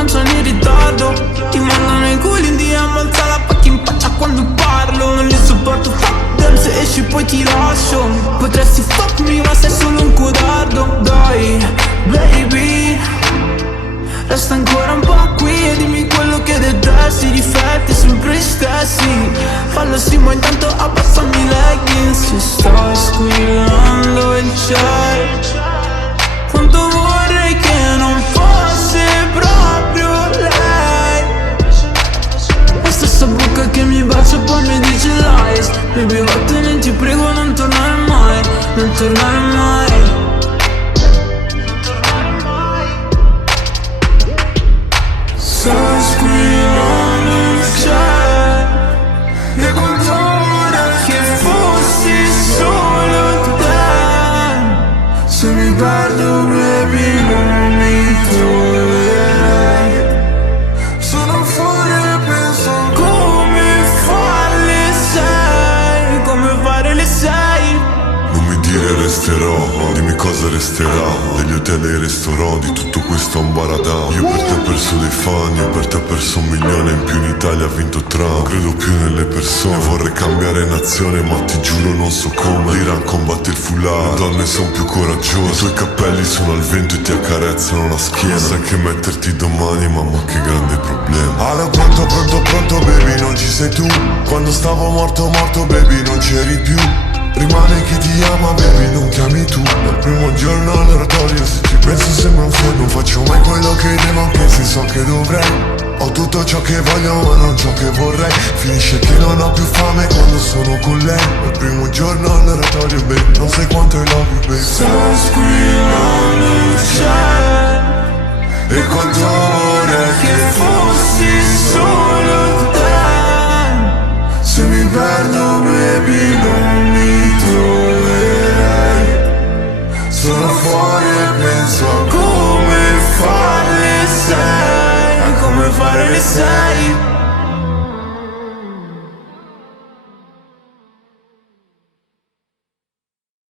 pranzo in ritardo. Ti mandano i culi in DM, alza la pacca in faccia quando parlo. Non li sopporto, fuck them, se esci poi ti lascio. Potresti fuck me ma sei solo un codardo. Dai, baby, resta ancora un po' qui e dimmi quello che detesti. I difetti sempre gli stessi. Fallo sì ma intanto abbassami i leggings. Ci sto squillando il cielo. Quanto vorrei che non fosse proprio lei. La stessa bocca che mi bacia e poi mi dice lies. Baby vattene, ti prego non tornare mai. Non tornare mai. Sto squillando il cielo. E quanto vorrei che fossi solo te. Se mi perdo baby non mi troverai. Sono fuori e penso a come farle sei. Come fare le sei. Non mi dire resterò, dimmi cosa resterà. Degli hotel e ristorant, di tutto questo ambaradà. Io per te ho perso dei fan, io per te ho perso 1 milione. In più in Italia ha vinto Trump. Non credo più nelle persone, vorrei cambiare nazione ma ti giuro non so come. L'Iran combatte il foulard, le donne son più coraggiose. I tuoi capelli sono al vento e ti accarezzano la schiena. Sai che metterti domani, mamma che grande problema. Allora pronto, pronto, pronto baby, non ci sei tu. Quando stavo morto, morto baby, non c'eri più. Rimane chi ti ama baby, non chiami tu. Dal primo giorno all'oratorio, se ci penso sembra un film. Non faccio mai quello che devo anche se so che dovrei. Ho tutto ciò che voglio ma non ciò che vorrei. Finisce che non ho più fame quando sono con lei. Dal primo giorno all'oratorio baby, non sai quanto I love you baby. Sto squillando il cielo. E quanto vorrei Che fossi solo te. se mi perdo baby non mi troverai. Sono fuori e penso a Come farle sei. Come fare le sei.